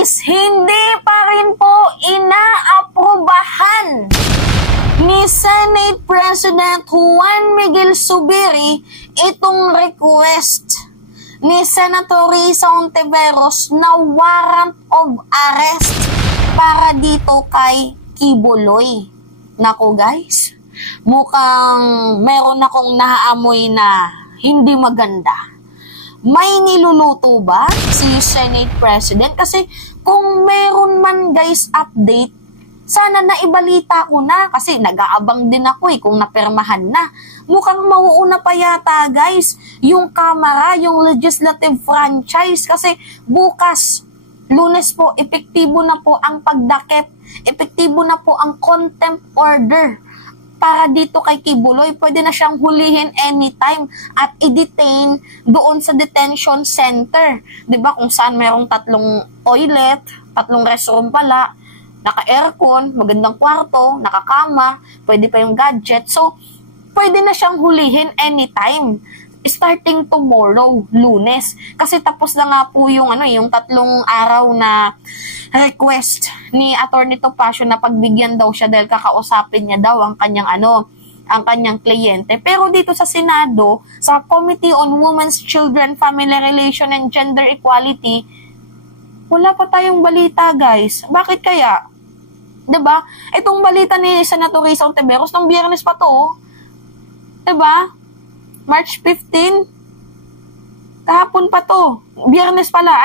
guys, hindi pa rin po inaaprubahan ni Senate President Juan Miguel Zubiri itong request ni Senator Risa Hontiveros na warrant of arrest para dito kay Kibuloy. Nako guys, mukhang meron akong naaamoy na hindi maganda. May niluluto ba si Senate President? Kasi kung meron man guys update, sana naibalita ko na kasi nag-aabang din ako kung napirmahan na. Mukhang mauuna pa yata guys yung Kamara, yung legislative franchise kasi bukas, Lunes po, epektibo na po ang pagdakip, epektibo na po ang contempt order para dito kay Kibuloy. Pwede na siyang hulihin anytime at i-detain doon sa detention center. 'Di ba kung saan merong 3 toilet, 3 restroom pala, naka-aircon, magandang kwarto, nakakama, pwede pa yung gadget. So, pwede na siyang hulihin anytime. Starting tomorrow, Lunes. Kasi tapos na nga po yung yung 3 araw na request ni Atty. Topacio na pagbigyan daw siya dahil kakausapin niya daw ang kanyang ang kanyang kliyente. Pero dito sa Senado, sa Committee on Women's, Children, Family Relation and Gender Equality, wala pa tayong balita, guys. Bakit kaya? 'Di ba? Itong balita ni Senator Risa Hontiveros nung Biyernes pa 'to. 'Di ba? March 15, kahapon pa to, Biyernes pala,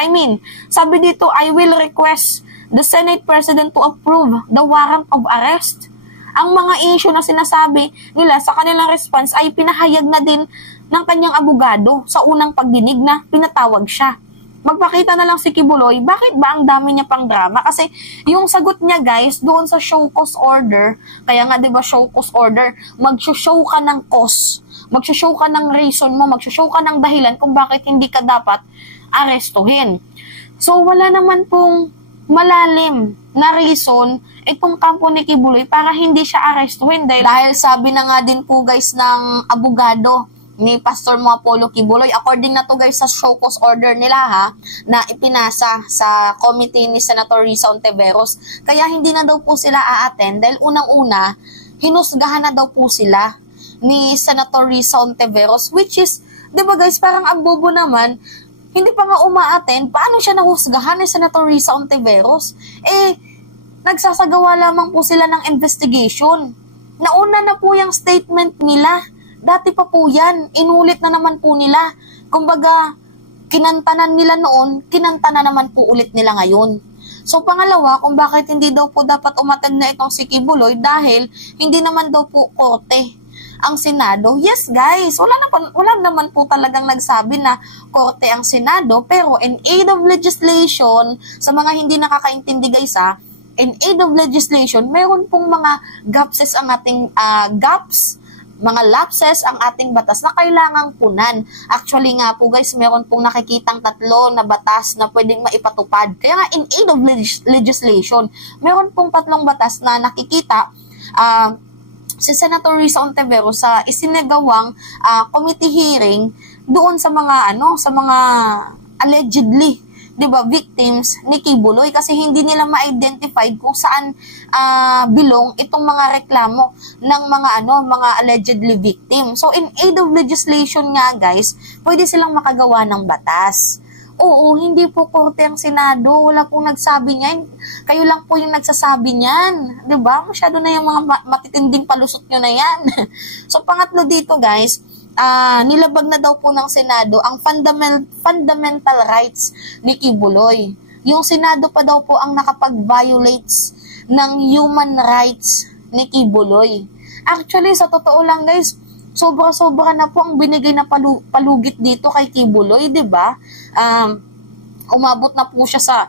sabi dito, I will request the Senate President to approve the warrant of arrest. Ang mga issue na sinasabi nila sa kanilang response ay pinahayag na din ng kanyang abogado sa unang pagdinig na pinatawag siya. Magpakita na lang si Kibuloy, bakit ba ang dami niya pang drama? Kasi yung sagot niya guys, doon sa show cause order, kaya nga diba show cause order, mag-show ka ng cause, mag-show ka ng reason mo, mag-show ka ng dahilan kung bakit hindi ka dapat arestuhin. So wala naman pong malalim na reason itong kampo ni Kibuloy para hindi siya arestuhin dahil sabi na nga din po guys ng abogado ni Pastor Mo Apollo Kibuloy, according na to guys sa show cause order nila na ipinasa sa committee ni Senator Risa Hontiveros, kaya hindi na daw po sila a-attend dahil unang-una hinusgahan na daw po sila ni Senator Risa Hontiveros, which is, di ba guys, parang ang bobo naman, hindi pa nga uma-attend, paano siya nahusgahan ni Senator Risa Hontiveros? Nagsasagawa lamang po sila ng investigation. Nauna na po yung statement nila. Dati pa po yan, inulit na naman po nila. Kumbaga, kinantanan nila noon, kinanta na naman po ulit nila ngayon. So pangalawa, kung bakit hindi daw po dapat umattend na itong si Kibuloy dahil hindi naman daw po korte ang Senado. Yes guys, wala naman po talagang nagsabi na korte ang Senado, pero in aid of legislation, sa mga hindi nakakaintindi guys in aid of legislation, mayroon pong mga gapses ang ating mga lapses ang ating batas na kailangang punan. Actually nga po guys, meron pong nakikitang 3 na batas na pwedeng maipatupad. Kaya nga in aid of legislation, meron pong 3 batas na nakikita si Senator Risa Hontiveros sa isinagawang committee hearing doon sa mga allegedly, 'di ba, victims ni Kibuloy kasi hindi nila ma-identify kung saan belong itong mga reklamo ng mga allegedly victim. So in aid of legislation nga guys, pwede silang makagawa ng batas. Oo, hindi po korte ang Senado, wala pong nagsabi niyan. Kayo lang po yung nagsasabi niyan, 'di ba? Masyado na yung mga matitinding palusot nyo na yan. So pangatlo dito guys, nilabag na daw po ng Senado ang fundamental rights ni Kibuloy. Yung Senado pa daw po ang nakapag-violates ng human rights ni Kibuloy. Actually, sa totoo lang guys, sobra-sobra na po ang binigay na palugit dito kay Kibuloy, 'di ba? Umabot na po siya sa,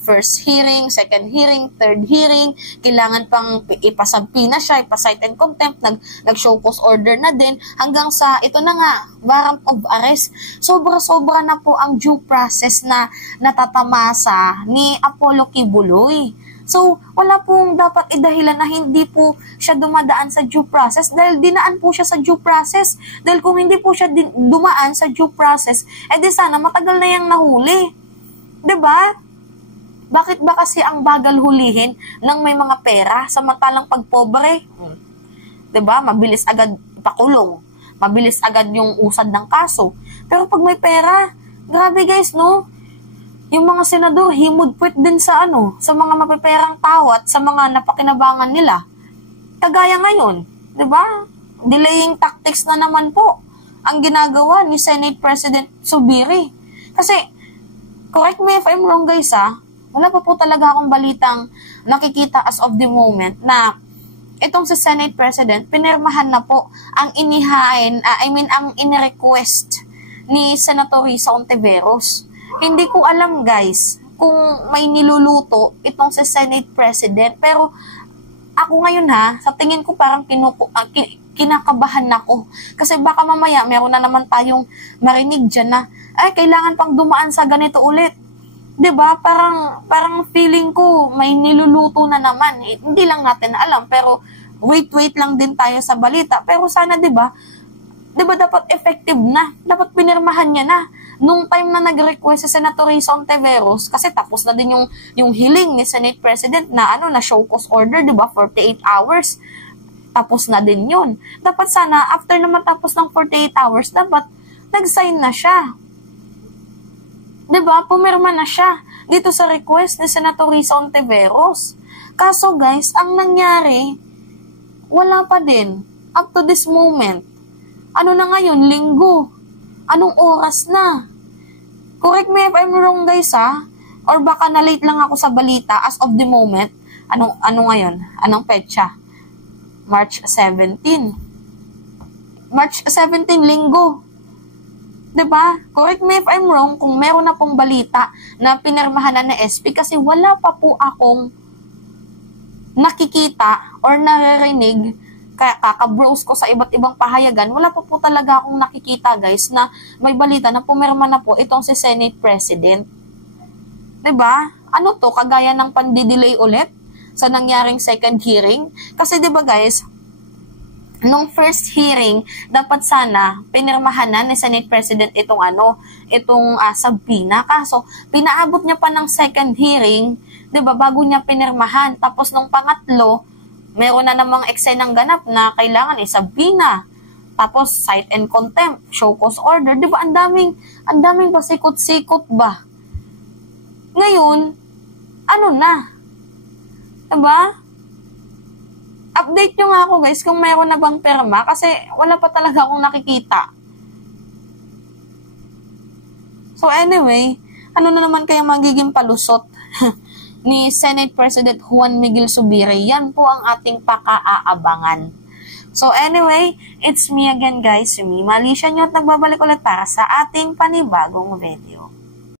first hearing, second hearing, third hearing, kailangan pang ipasabpina siya, ipasight and contempt, nag-show cause order na din, hanggang sa, ito na nga, warrant of arrest. Sobra-sobra na po ang due process na natatamasa ni Apollo Kibuloy. So, wala pong dapat idahilan na hindi po siya dumadaan sa due process dahil dinaan po siya sa due process. Dahil kung hindi po siya dumaan sa due process, di sana matagal na yung nahuli. 'Di ba? Bakit ba kasi ang bagal hulihin ng may mga pera samantalang pag pobre? 'Di ba? Mabilis agad ipakulong. Mabilis agad yung usad ng kaso. Pero pag may pera, grabe guys, no? Yung mga senador, himod-puwet din sa sa mga mapeperang tao at sa mga napakinabangan nila. Kagaya ngayon, 'di ba? Delaying tactics na naman po ang ginagawa ni Senate President Zubiri. Kasi, correct me if I'm wrong guys wala pa po talaga akong balitang nakikita as of the moment na itong si Senate President, pinirmahan na po ang ang inirequest ni Senator Risa Hontiveros. Hindi ko alam guys kung may niluluto itong si Senate President, pero ako ngayon sa tingin ko parang kinakabahan ako. Kasi baka mamaya meron na naman tayong marinig dyan na kailangan pang dumaan sa ganito ulit. 'Di ba? Parang feeling ko may niluluto na naman. Hindi lang natin alam, pero wait lang din tayo sa balita. Pero sana 'di ba dapat effective na. Dapat pinirmahan niya na. Nung time na nag-request si Senator Risa Hontiveros, kasi tapos na din yung hiling ni Senate President na na show cause order, 'di ba? 48 hours. Tapos na din 'yon. Dapat sana after na matapos ng 48 hours, dapat nag-sign na siya. 'Di ba? Pumirma na siya dito sa request ni Senator Risa Hontiveros. Kaso guys, ang nangyari, wala pa din up to this moment. Ano na ngayon? Linggo. Anong oras na? Correct me if I'm wrong guys or baka na-late lang ako sa balita as of the moment. Ano ngayon? Anong petsa? March 17. March 17, linggo. 'Di ba? Correct me if I'm wrong kung meron na pong balita na pinirmahan na ng SP, kasi wala pa po akong nakikita or naririnig, kaka-browse ko sa iba't ibang pahayagan, wala pa po talaga akong nakikita guys na may balita na pumirma na po itong si Senate President. 'Di ba? Ano to? Kagaya ng pandidelay ulit sa nangyaring second hearing? Kasi 'di ba guys, nung first hearing, dapat sana pinirmahan na ni Senate President itong subpoena. Kaso, pinaabot niya pa ng second hearing, 'di ba, bago niya pinirmahan. Tapos nung pangatlo, meron na namang eksenang ganap na kailangan subpoena. Tapos cite and contempt, show cause order, 'di ba? Ang daming pasikot-sikot ba? Ngayon, na? 'Di ba? Update nyo nga ako guys kung mayroon na bang perma, kasi wala pa talaga akong nakikita. So anyway, ano na naman kaya magiging palusot ni Senate President Juan Miguel Zubiri? Yan po ang ating pakaaabangan. So anyway, it's me again guys, Yumi Malisha nyo, at nagbabalik ulit para sa ating panibagong video.